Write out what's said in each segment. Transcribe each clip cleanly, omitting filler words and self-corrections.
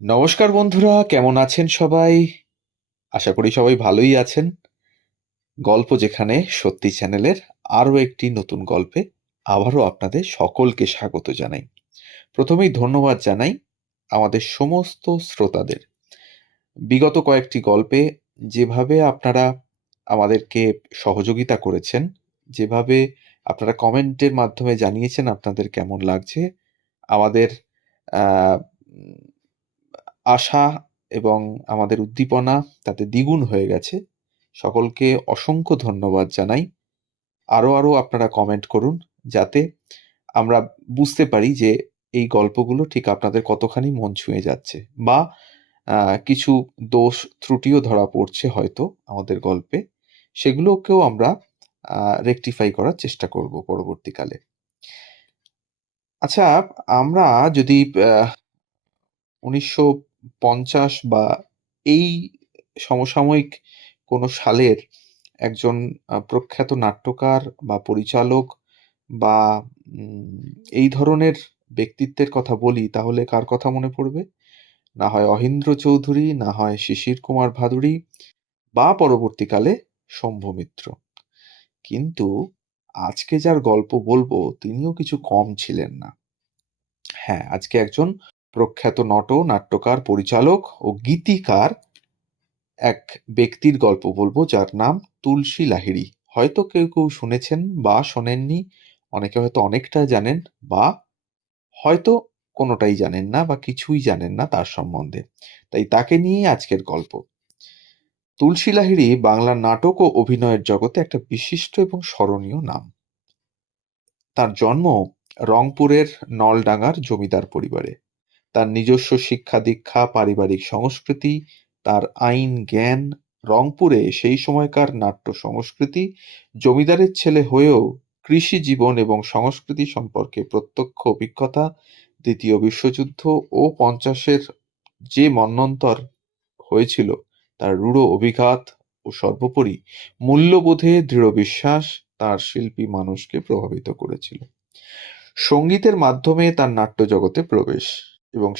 নমস্কার বন্ধুরা, কেমন আছেন সবাই? আশা করি সবাই ভালোই আছেন। গল্প যেখানে সত্যি চ্যানেলের আরও একটি নতুন গল্পে আবারও আপনাদের সকলকে স্বাগত জানাই। প্রথমেই ধন্যবাদ জানাই আমাদের সমস্ত শ্রোতাদের। বিগত কয়েকটি গল্পে যেভাবে আপনারা আমাদেরকে সহযোগিতা করেছেন, যেভাবে আপনারা কমেন্টের মাধ্যমে জানিয়েছেন আপনাদের কেমন লাগছে, আমাদের আহ, আশা এবং আমাদের উদ্দীপনা তাতে দ্বিগুণ হয়ে গেছে। সকলকে অসংখ্য ধন্যবাদ জানাই। আরও আপনারা কমেন্ট করুন, যাতে আমরা বুঝতে পারি যে এই গল্পগুলো ঠিক আপনাদের কতখানি মন ছুঁয়ে যাচ্ছে, বা কিছু দোষ ত্রুটিও ধরা পড়ছে হয়তো আমাদের গল্পে, সেগুলোকেও আমরা রেকটিফাই করার চেষ্টা করব পরবর্তীকালে। আচ্ছা, আমরা যদি ১৯৫০ বা এই সমসাময়িক কোনো সালের একজন প্রখ্যাত নাট্যকার বা পরিচালক বা এই ধরনের ব্যক্তিত্বের কথা বলি, তাহলে কার কথা মনে পড়বে? না হয় অহিন্দ্র চৌধুরী, না হয় শিশির কুমার ভাদুড়ী, বা পরবর্তীকালে শম্ভু মিত্র। কিন্তু আজকে যার গল্প বলবো তিনিও কিছু কম ছিলেন না। হ্যাঁ, আজকে একজন প্রখ্যাত নাট্যকার, পরিচালক ও গীতিকার এক ব্যক্তির গল্প বলবো, যার নাম তুলসী লাহিড়ী। হয়তো কেউ শুনেছেন বা শোনেননি, অনেকে হয়তো অনেকটা জানেন, বা হয়তো কোনোটাই জানেন না বা কিছুই জানেন না তার সম্বন্ধে। তাই তাকে নিয়েই আজকের গল্প। তুলসী লাহিড়ী বাংলা নাটক ও অভিনয়ের জগতে একটা বিশিষ্ট এবং স্মরণীয় নাম। তার জন্ম রংপুরের নলডাঙ্গার জমিদার পরিবারে। তার নিজস্ব শিক্ষা-দীক্ষা, পারিবারিক সংস্কৃতি, তার আইন জ্ঞান, রংপুরে সেই সময়কার নাট্য সংস্কৃতি, জমিদারের ছেলে হয়েও কৃষি জীবন এবং সংস্কৃতি সম্পর্কে প্রত্যক্ষ অভিজ্ঞতা, দ্বিতীয় বিশ্বযুদ্ধ ও ৫০-এর যে মন্বন্তর হয়েছিল তার রূঢ় অভিঘাত ও সর্বোপরি মূল্যবোধে দৃঢ় বিশ্বাস তার শিল্পী মানুষকে প্রভাবিত করেছিল। সঙ্গীতের মাধ্যমে তার নাট্যজগতে প্রবেশ, এবং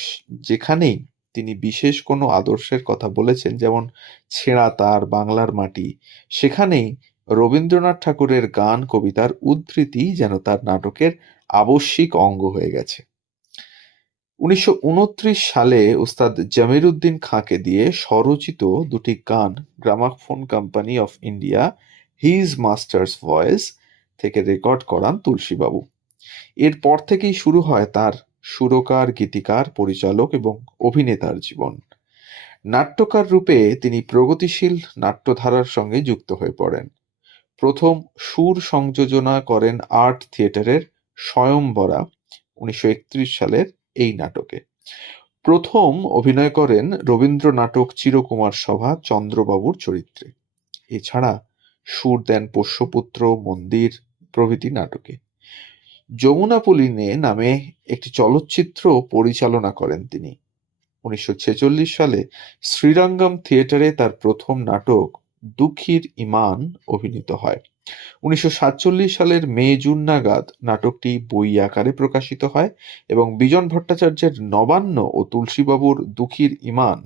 যেখানেই তিনি বিশেষ কোনো আদর্শের কথা বলেছেন, যেমন ছেঁড়া তার, বাংলার মাটি, সেখানেই রবীন্দ্রনাথ ঠাকুরের গান, কবিতার উদ্ধৃতি যেন তার নাটকের আবশ্যিক অঙ্গ হয়ে গেছে। ১৯২৯ সালে ওস্তাদ জমিরুদ্দিন খাঁকে দিয়ে স্বরচিত দুটি গান gramophone company of India his masters voice থেকে রেকর্ড করান তুলসীবাবু। এরপর থেকেই শুরু হয় তার সুরকার, গীতিকার, পরিচালক এবং অভিনেতার জীবন। নাট্যকার রূপে তিনি প্রগতিশীল নাট্যধারার সঙ্গে যুক্ত হয়ে পড়েন। প্রথম সুর সংযোজনা করেন আর্ট থিয়েটারের স্বয়ংবরা ১৯৩১ সালের এই নাটকে। প্রথম অভিনয় করেন রবীন্দ্র নাটক চিরকুমার সভা চন্দ্রবাবুর চরিত্রে। এছাড়া সুর দেন পোষ্যপুত্র, মন্দির প্রভৃতি নাটকে। যমুনাপুলিনে নামে একটি চলচ্চিত্র পরিচালনা করেন তিনি। ১৯৪৬ সালে শ্রীরঙ্গম থিয়েটারে তার প্রথম নাটক দুঃখীর ইমান অভিনীত হয়। ১৯৪৭ সালের মে-জুন নাগাদ নাটকটি বই আকারে প্রকাশিত হয় এবং বিজন ভট্টাচার্যের নবান্ন ও তুলসীবাবুর দুঃখীর ইমান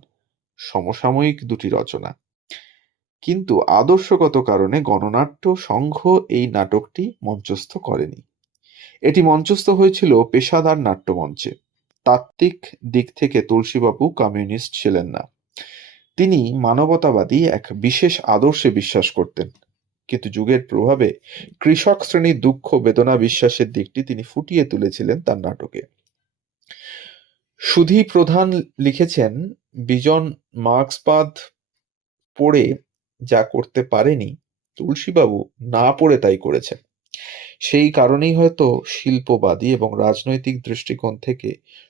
সমসাময়িক দুটি রচনা। কিন্তু আদর্শগত কারণে গণনাট্য সংঘ এই নাটকটি মঞ্চস্থ করেনি। এটি মঞ্চস্থ হয়েছিল পেশাদার নাট্যমঞ্চে। তাত্ত্বিক দিক থেকে তুলসীবাবু কমিউনিস্ট ছিলেন না। তিনি মানবতাবাদী এক বিশেষ আদর্শে বিশ্বাস করতেন, কিন্তু যুগের প্রভাবে কৃষক শ্রেণীর দুঃখ, বেদনা, বিশ্বাসের দিকটি তিনি ফুটিয়ে তুলেছিলেন তার নাটকে। সুধী প্রধান লিখেছেন, বিজন মার্ক্সবাদ পড়ে যা করতে পারেনি, তুলসীবাবু না পড়ে তাই করেছেন। সেই কারণেই হয়তো শিল্পবাদী এবং রাজনৈতিক দৃষ্টিকোণ থেকে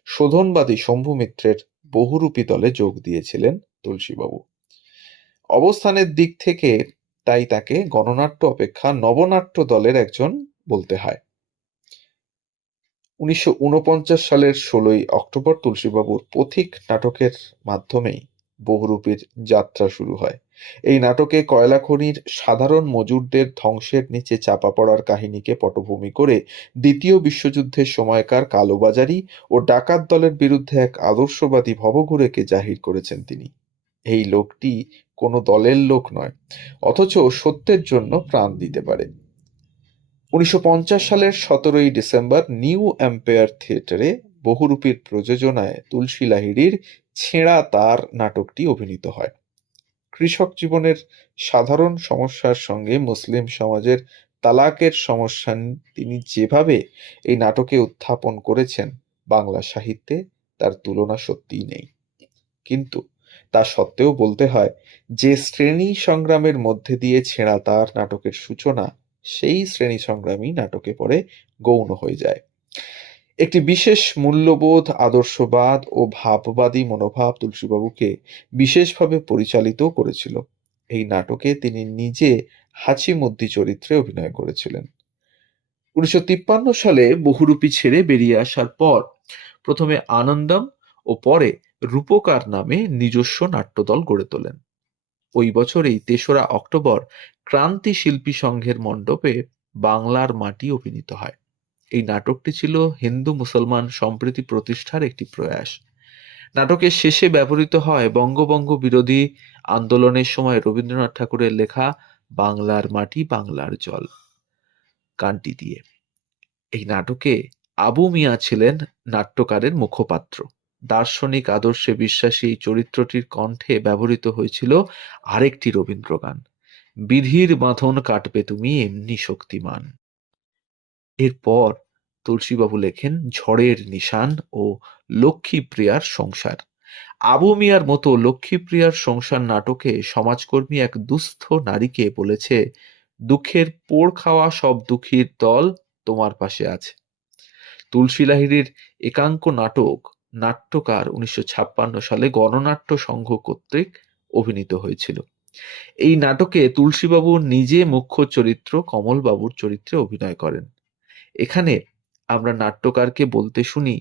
শোধনবাদী শম্ভু মিত্রের বহুরূপী দলে যোগ দিয়েছিলেন তুলসীবাবু। অবস্থানের দিক থেকে তাই তাকে গণনাট্য অপেক্ষা নবনাট্য দলের একজন বলতে হয়। ১৯৪৯ সালের ১৬ই অক্টোবর তুলসীবাবুর পথিক নাটকের মাধ্যমেই বহুরূপীর যাত্রা শুরু হয়। এই নাটকে কয়লা খনির সাধারণ মজুরদের ধ্বংসের নিচে চাপা পড়ার কাহিনীকে পটভূমি করে দ্বিতীয় বিশ্বযুদ্ধের সময়কার কালোবাজারি ও ডাকাত দলের বিরুদ্ধে এক আদর্শবাদী ভবঘুরেকে জাহির করেছেন তিনি। এই লোকটি কোনো দলের লোক নয়, অথচ সত্যের জন্য প্রাণ দিতে পারে। 1950 সালের 17ই ডিসেম্বর নিউ এম্পায়ার থিয়েটারে বহুরূপীর প্রযোজনায় তুলসী লাহিড়ীর ছেঁড়া তার নাটকটি অভিনীত হয়। কৃষক জীবনের সাধারণ সমস্যার সঙ্গে মুসলিম সমাজের তালাকের সমস্যা তিনি যেভাবে এই নাটকে উত্থাপন করেছেন, বাংলা সাহিত্যে তার তুলনা সত্যিই নেই। কিন্তু তা সত্ত্বেও বলতে হয়, যে শ্রেণী সংগ্রামের মধ্যে দিয়ে ছেঁড়া তার নাটকের সূচনা, সেই শ্রেণী সংগ্রামই নাটকে পরে গৌণ হয়ে যায়। একটি বিশেষ মূল্যবোধ, আদর্শবাদ ও ভাববাদী মনোভাব তুলসীবাবুকে বিশেষভাবে পরিচালিত করেছিল। এই নাটকে তিনি নিজে হাচিমদ্দি চরিত্রে অভিনয় করেছিলেন। 1953 সালে বহুরূপী ছেড়ে বেরিয়ে আসার পর প্রথমে আনন্দম ও পরে রূপকার নামে নিজস্ব নাট্যদল গড়ে তোলেন। ওই বছরেই ৩রা অক্টোবর ক্রান্তি শিল্পী সংঘের মণ্ডপে বাংলার মাটি অভিনীত হয়। এই নাটকটি ছিল হিন্দু মুসলমান সম্প্রীতি প্রতিষ্ঠার একটি প্রয়াস। নাটকের শেষে ব্যবহৃত হয় বঙ্গভঙ্গ বিরোধী আন্দোলনের সময় রবীন্দ্রনাথ ঠাকুরের লেখা বাংলার মাটি বাংলার জল গানটি দিয়ে। এই নাটকে আবু মিয়া ছিলেন নাট্যকারের মুখপাত্র। দার্শনিক আদর্শে বিশ্বাসী এই চরিত্রটির কণ্ঠে ব্যবহৃত হয়েছিল আরেকটি রবীন্দ্র গান, বিধির বাঁধন কাটবে তুমি এমনি শক্তিমান। এরপর তুলসীবাবু লেখেন ঝড়ের নিশান ও লক্ষ্মীপ্রিয়ার সংসার। আবু মিয়ার মতো লক্ষ্মীপ্রিয়ার সংসার নাটকে সমাজকর্মী এক দুস্থ নারীকে বলেছে, দুঃখের পোড় খাওয়া সব দুঃখীর দল তোমার পাশে আছে। তুলসী লাহিড়ীর একাঙ্ক নাটক নাট্যকার 1956 সালে গণনাট্য সংঘ কর্তৃক অভিনীত হয়েছিল। এই নাটকে তুলসীবাবু নিজে মুখ্য চরিত্র কমলবাবুর চরিত্রে অভিনয় করেন। এখানে আমরা নাট্যকারকে বলতে শুনি,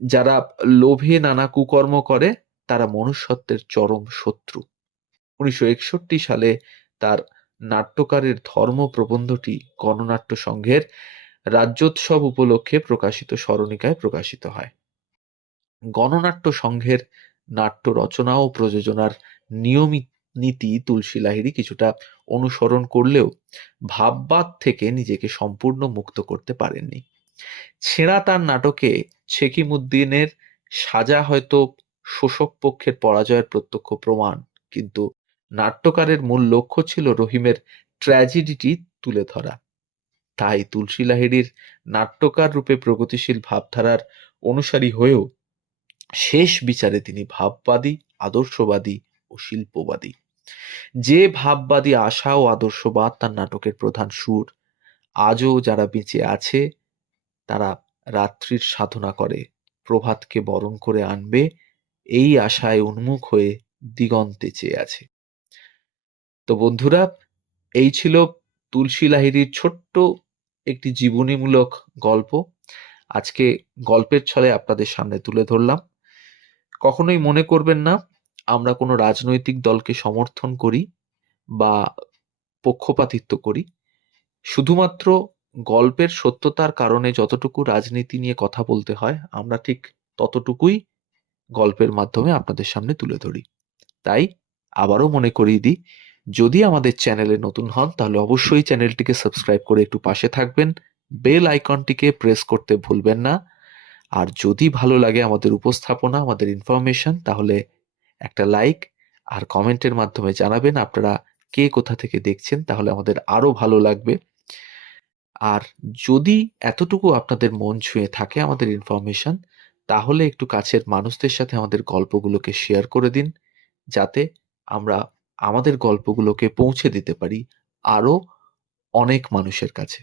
যারা লোভে নানা কুকর্ম করে তারা মনুষ্যত্বের চরম শত্রু। 1961 সালে তার নাট্যকারের ধর্ম প্রবন্ধটি গণনাট্য সংঘের রাজ্যোৎসব উপলক্ষে প্রকাশিত স্মরণিকায় প্রকাশিত হয়। গণনাট্য সংঘের নাট্য রচনা ও প্রযোজনার নিয়ম নীতি তুলসী লাহিড়ী কিছুটা অনুসরণ করলেও ভাববাদ থেকে নিজেকে সম্পূর্ণ মুক্ত করতে পারেননি। ছেঁড়া তার নাটকে ছেকিমুদ্দিনের সাজা হয়তো শোষক পক্ষের পরাজয়ের প্রত্যক্ষ প্রমাণ, কিন্তু নাট্যকারের মূল লক্ষ্য ছিল রহিমের ট্র্যাজেডিটি তুলে ধরা। তাই তুলসী লাহিড়ীর নাট্যকার রূপে প্রগতিশীল ভাবধারার অনুসারী হয়েও শেষ বিচারে তিনি ভাববাদী, আদর্শবাদী ও শিল্পবাদী। যে ভাববাদী আশা ও আদর্শবাদ তার নাটকের প্রধান সুর, আজও যারা বেঁচে আছে তারা রাত্রির সাধনা করে প্রভাতকে বরণ করে আনবে, এই আশায় উন্মুখ হয়ে দিগন্তে চেয়ে আছে। তো বন্ধুরা, এই ছিল তুলসী লাহিড়ীর ছোট্ট একটি জীবনীমূলক গল্প। আজকে গল্পের ছলে আপনাদের সামনে তুলে ধরলাম। কখনোই মনে করবেন না আমরা কোনো রাজনৈতিক দলকে সমর্থন করি বা পক্ষপাতিত্ব করি। শুধুমাত্র গল্পের সত্যতার কারণে যতটুকু রাজনীতি নিয়ে কথা বলতে হয়, আমরা ঠিক ততটুকুই গল্পের মাধ্যমে আপনাদের সামনে তুলে ধরি। তাই আবারও মনে করিয়ে দিই, যদি আমাদের চ্যানেলে নতুন হন তাহলে অবশ্যই চ্যানেলটিকে সাবস্ক্রাইব করে একটু পাশে থাকবেন, বেল আইকনটিকে প্রেস করতে ভুলবেন না। আর যদি ভালো লাগে আমাদের উপস্থাপনা, আমাদের ইনফরমেশন, তাহলে একটা লাইক আর কমেন্টের মাধ্যমে জানাবেন আপনারা কে কোথা থেকে দেখছেন, তাহলে আমাদের আরো ভালো লাগবে। আর যদি এতটুকু আপনাদের মন ছুঁয়ে থাকে আমাদের ইনফরমেশন, তাহলে একটু কাছের মানুষদের সাথে আমাদের গল্পগুলোকে শেয়ার করে দিন, যাতে আমরা আমাদের গল্পগুলোকে পৌঁছে দিতে পারি আরো অনেক মানুষের কাছে।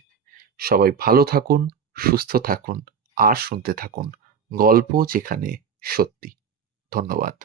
সবাই ভালো থাকুন, সুস্থ থাকুন আর শুনতে থাকুন গল্প যেখানে সত্যি। ধন্যবাদ।